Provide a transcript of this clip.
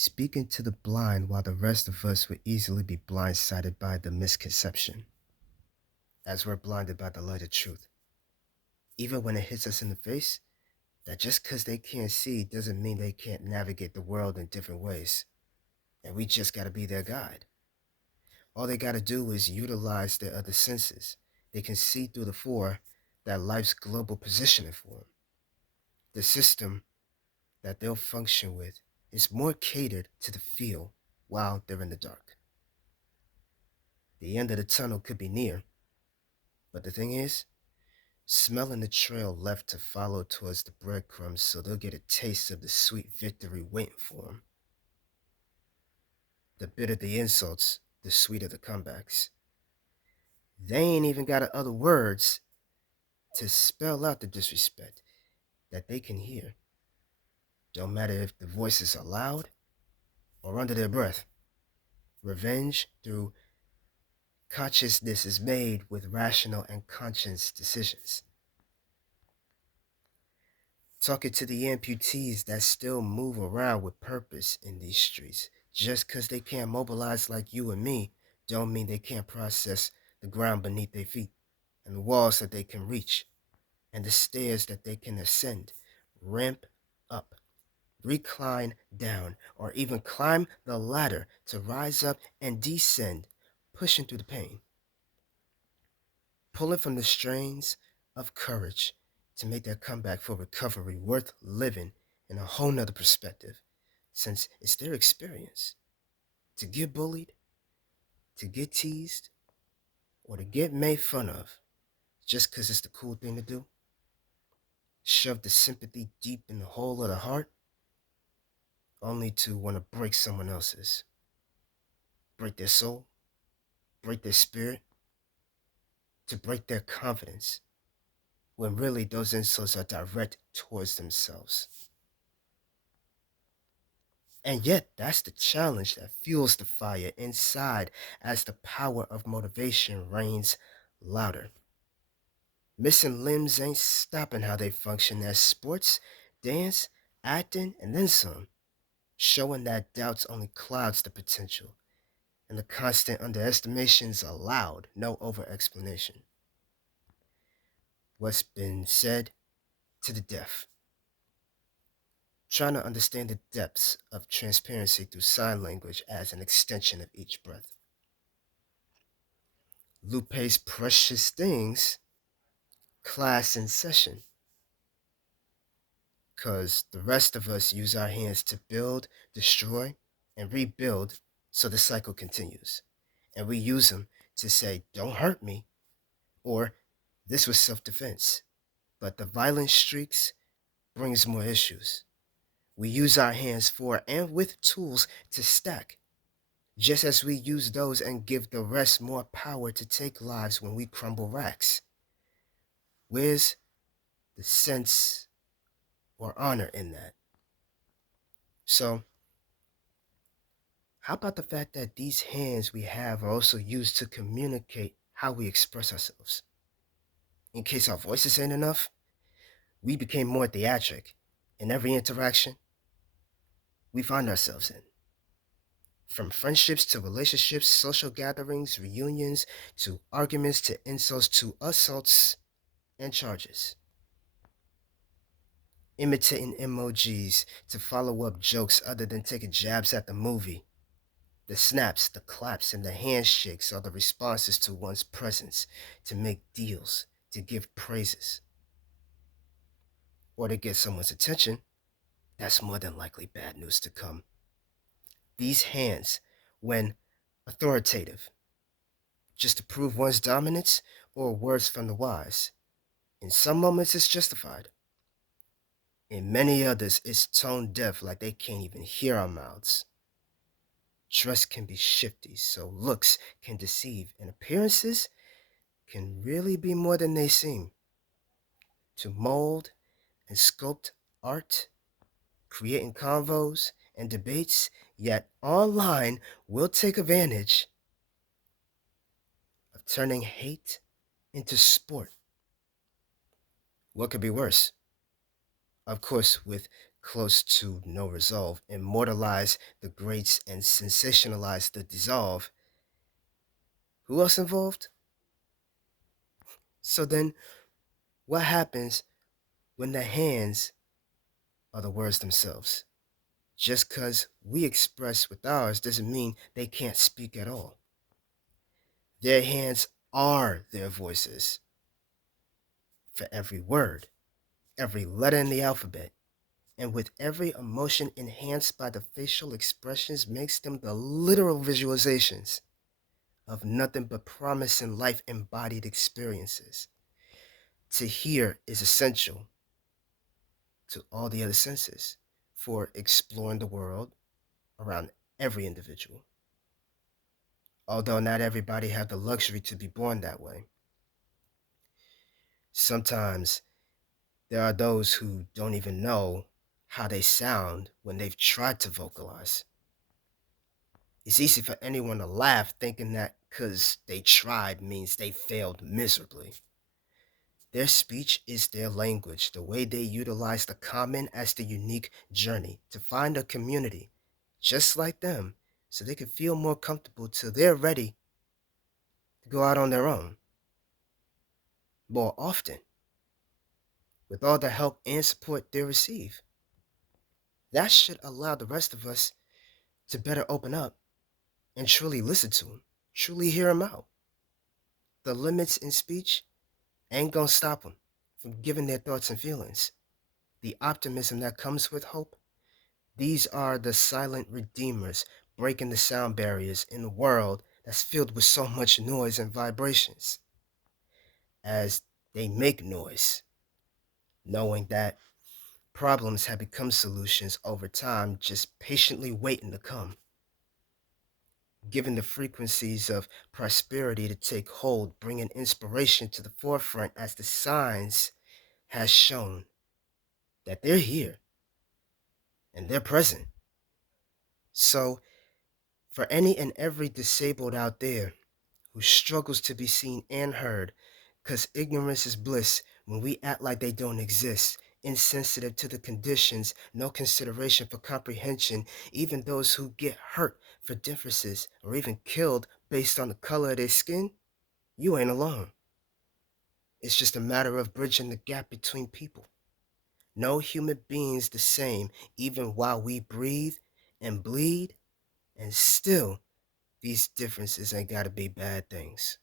speaking to the blind while the rest of us would easily be blindsided by the misconception, as we're blinded by the light of truth. Even when it hits us in the face, that just because they can't see doesn't mean they can't navigate the world in different ways. And we just got to be their guide. All they got to do is utilize their other senses. They can see through the four that life's global positioning for them. The system that they'll function with is more catered to the feel while they're in the dark. The end of the tunnel could be near, but the thing is, smelling the trail left to follow towards the breadcrumbs so they'll get a taste of the sweet victory waiting for them. The bitter the insults, the sweeter the comebacks. They ain't even got other words to spell out the disrespect that they can hear. Don't matter if the voices are loud or under their breath. Revenge through consciousness is made with rational and conscious decisions. Talking to the amputees that still move around with purpose in these streets. Just because they can't mobilize like you and me, don't mean they can't process the ground beneath their feet, and the walls that they can reach, and the stairs that they can ascend, ramp up, recline down, or even climb the ladder to rise up and descend, pushing through the pain. Pulling from the strains of courage to make their comeback for recovery worth living in a whole nother perspective, since it's their experience. To get bullied, to get teased, or to get made fun of just because it's the cool thing to do, shove the sympathy deep in the hole of the heart, only to want to break someone else's. Break their soul, break their spirit, to break their confidence, when really those insults are direct towards themselves. And yet, that's the challenge that fuels the fire inside as the power of motivation reigns louder. Missing limbs ain't stopping how they function as sports, dance, acting, and then some, showing that doubts only clouds the potential, and the constant underestimation's allowed, no over-explanation. What's been said to the deaf. Trying to understand the depths of transparency through sign language as an extension of each breath. Lupe's precious things, class in session. Because the rest of us use our hands to build, destroy, and rebuild so the cycle continues. And we use them to say, don't hurt me, or this was self-defense. But the violent streaks brings more issues. We use our hands for and with tools to stack, just as we use those and give the rest more power to take lives when we crumble racks. Where's the sense or honor in that? So, how about the fact that these hands we have are also used to communicate how we express ourselves? In case our voices ain't enough, we became more theatric in every interaction we find ourselves in. From friendships to relationships, social gatherings, reunions, to arguments, to insults, to assaults and charges. Imitating emojis to follow up jokes other than taking jabs at the movie. The snaps, the claps, and the handshakes are the responses to one's presence, to make deals, to give praises, or to get someone's attention. That's more than likely bad news to come. These hands, when authoritative, just to prove one's dominance, or words from the wise. In some moments, it's justified. In many others, it's tone deaf, like they can't even hear our mouths. Dress can be shifty, so looks can deceive, and appearances can really be more than they seem. To mold and sculpt art, creating convos and debates, yet online will take advantage of turning hate into sport. What could be worse? Of course, with close to no resolve, immortalize the greats and sensationalize the dissolve. Who else involved? So then, what happens when the hands are the words themselves? Just because we express with ours doesn't mean they can't speak at all. Their hands are their voices for every word, every letter in the alphabet, and with every emotion enhanced by the facial expressions makes them the literal visualizations of nothing but promise in life embodied experiences. To hear is essential to all the other senses for exploring the world around every individual. Although not everybody have the luxury to be born that way. Sometimes there are those who don't even know how they sound when they've tried to vocalize. It's easy for anyone to laugh thinking that because they tried means they failed miserably. Their speech is their language, the way they utilize the common as the unique journey to find a community just like them so they can feel more comfortable till they're ready to go out on their own. More often, with all the help and support they receive. That should allow the rest of us to better open up and truly listen to them, truly hear them out. The limits in speech ain't gonna stop them from giving their thoughts and feelings. The optimism that comes with hope, these are the silent redeemers breaking the sound barriers in a world that's filled with so much noise and vibrations. As they make noise, knowing that problems have become solutions over time, just patiently waiting to come. Given the frequencies of prosperity to take hold, bringing inspiration to the forefront as the signs has shown that they're here and they're present. So, for any and every disabled out there who struggles to be seen and heard, because ignorance is bliss when we act like they don't exist, insensitive to the conditions, no consideration for comprehension, even those who get hurt for differences or even killed based on the color of their skin, you ain't alone. It's just a matter of bridging the gap between people. No human being's the same, even while we breathe and bleed, and still, these differences ain't gotta be bad things.